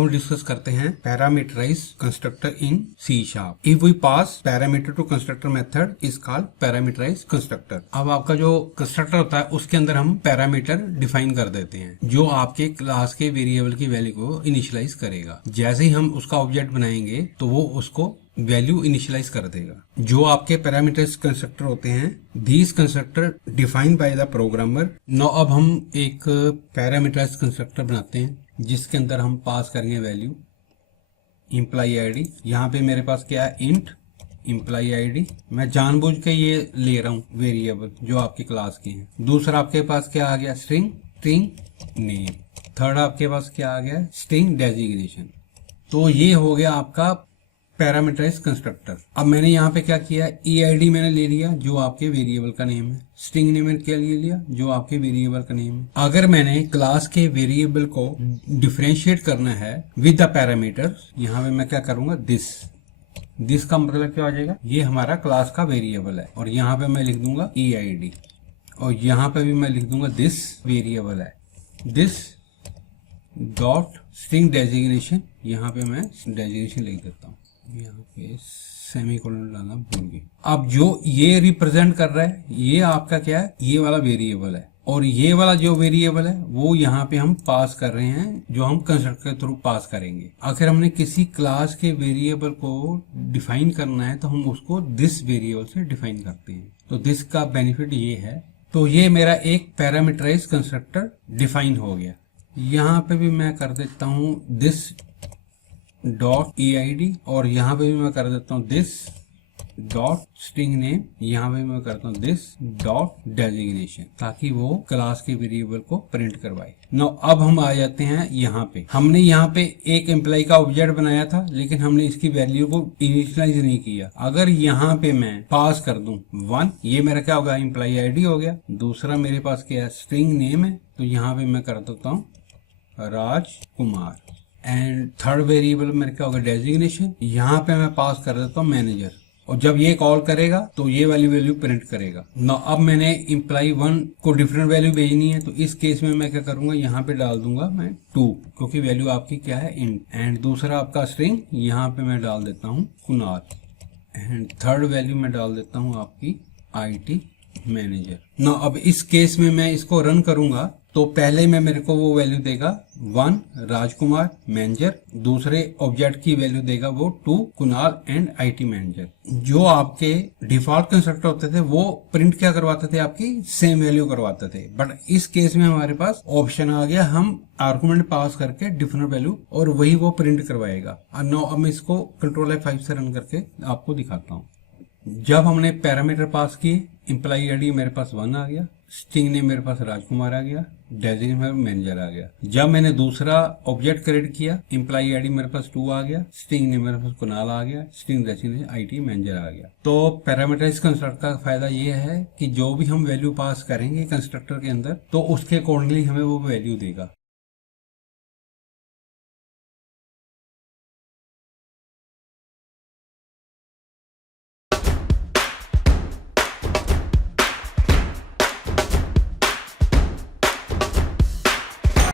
हम डिस्कस करते हैं parameterized constructor in C sharp. If we pass parameter to constructor method is called parameterized constructor. अब आपका जो कंस्ट्रक्टर होता है उसके अंदर हम पैरामीटर डिफाइन कर देते हैं जो आपके क्लास के वेरिएबल की वैल्यू को इनिशियलाइज करेगा। जैसे ही हम उसका ऑब्जेक्ट बनाएंगे तो वो उसको वैल्यू इनिशियलाइज कर देगा। जो आपके पैरामीटर्स कंस्ट्रक्टर होते हैं, these constructor defined by the programmer. Now अब हम एक पैरामीटराइज कंस्ट्रक्टर बनाते हैं जिसके अंदर हम पास करेंगे वैल्यू इम्प्लाई आईडी। यहाँ पे मेरे पास क्या है, इंट इम्प्लाई आईडी। मैं जानबूझ के ये ले रहा हूँ वेरिएबल जो आपकी क्लास के हैं। दूसरा आपके पास क्या आ गया, स्ट्रिंग नेम। थर्ड आपके पास क्या आ गया, स्ट्रिंग डेजिग्नेशन। तो ये हो गया आपका पैरामीटराइज कंस्ट्रक्टर। अब मैंने यहाँ पे क्या किया, ईआईडी मैंने ले लिया जो आपके वेरिएबल का नेम है, स्ट्रिंग नेम क्या ले लिया जो आपके वेरिएबल का नेम है। अगर मैंने क्लास के वेरिएबल को डिफरेंशिएट करना है विद द पैरामीटर, यहाँ पे मैं क्या करूंगा, दिस का मतलब क्या हो जाएगा, ये हमारा क्लास का वेरिएबल है और यहाँ पे मैं लिख दूंगा ईआईडी और यहाँ पे भी मैं लिख दूंगा दिस वेरिएबल है, दिस डॉट स्ट्रिंग डेजिग्नेशन। यहाँ पे मैं डेजिग्नेशन लिख देता हूँ, यहाँ पे सेमीकोलन डालना भूल गए। अब जो ये रिप्रेजेंट कर रहा है ये आपका क्या है, ये वाला वेरिएबल है और ये वाला जो वेरिएबल है वो यहाँ पे हम पास कर रहे हैं जो हम कंस्ट्रक्टर के थ्रू पास करेंगे। अगर हमने किसी क्लास के वेरिएबल को डिफाइन करना है तो हम उसको दिस वेरिएबल से डिफाइन करते हैं। तो दिस का बेनिफिट ये है। तो ये मेरा एक पैरामीटराइज कंस्ट्रक्टर डिफाइन हो गया। यहाँ पे भी मैं कर देता हूँ दिस डॉट ईआईडी और यहाँ पे भी मैं कर देता हूँ दिस डॉट स्ट्रिंग नेम। यहाँ पे भी मैं करता हूँ दिस डॉट डेजिग्नेशन ताकि वो क्लास के वेरिएबल को प्रिंट करवाए। नो अब हम आ जाते हैं यहाँ पे। हमने यहाँ पे एक एम्प्लॉय का ऑब्जेक्ट बनाया था लेकिन हमने इसकी वैल्यू को इनिशियलाइज नहीं किया। अगर यहाँ पे मैं पास कर दूं 1, ये मेरा क्या होगा, एम्प्लॉय आईडी हो गया। दूसरा मेरे पास क्या है, स्ट्रिंग नेम है, तो यहाँ पे मैं कर देता हूँ राजकुमार। एंड थर्ड वेरिएबल मेरे क्या होगा, डेजिग्नेशन। यहाँ पे मैं पास कर देता हूँ मैनेजर और जब ये कॉल करेगा तो ये वाली वैल्यू प्रिंट करेगा। ना अब मैंने इम्प्लाई 1 को डिफरेंट वैल्यू भेजनी है तो इस केस में मैं क्या करूंगा, यहाँ पे डाल दूंगा मैं 2 क्योंकि वैल्यू आपकी क्या है, इंट। एंड दूसरा आपका स्ट्रिंग, यहाँ पे मैं डाल देता हूँ कुणाल। एंड थर्ड वैल्यू मैं डाल देता हूँ आपकी IT मैनेजर। ना अब इस केस में मैं इसको रन करूंगा तो पहले में मेरे को वो वैल्यू देगा 1 राजकुमार मैनेजर, दूसरे ऑब्जेक्ट की वैल्यू देगा वो 2 कुणाल एंड IT मैनेजर। जो आपके डिफॉल्ट कंस्ट्रक्टर होते थे वो प्रिंट क्या करवाते थे, आपकी सेम वैल्यू करवाते थे। बट इस केस में हमारे पास ऑप्शन आ गया, हम आर्गुमेंट पास करके डिफरेंट वैल्यू और वही वो प्रिंट करवाएगा। अब मैं इसको कंट्रोल F5 से रन करके आपको दिखाता हूँ। जब हमने पैरामीटर पास किए, एम्प्लॉय आईडी मेरे पास 1 आ गया, स्ट्रिंग ने मेरे पास राजकुमार आ गया, डेजिग्नेशन मैनेजर आ गया। जब मैंने दूसरा ऑब्जेक्ट क्रिएट किया, एम्प्लॉय आईडी मेरे पास 2 आ गया, स्ट्रिंग ने मेरे पास कुणाल आ गया, स्ट्रिंग डेजिग्नेशन IT मैनेजर आ गया। तो पैरामीटराइज कंस्ट्रक्टर का फायदा ये है कि जो भी हम वैल्यू पास करेंगे कंस्ट्रक्टर के अंदर तो उसके अकॉर्डिंगली हमें वो वैल्यू देगा।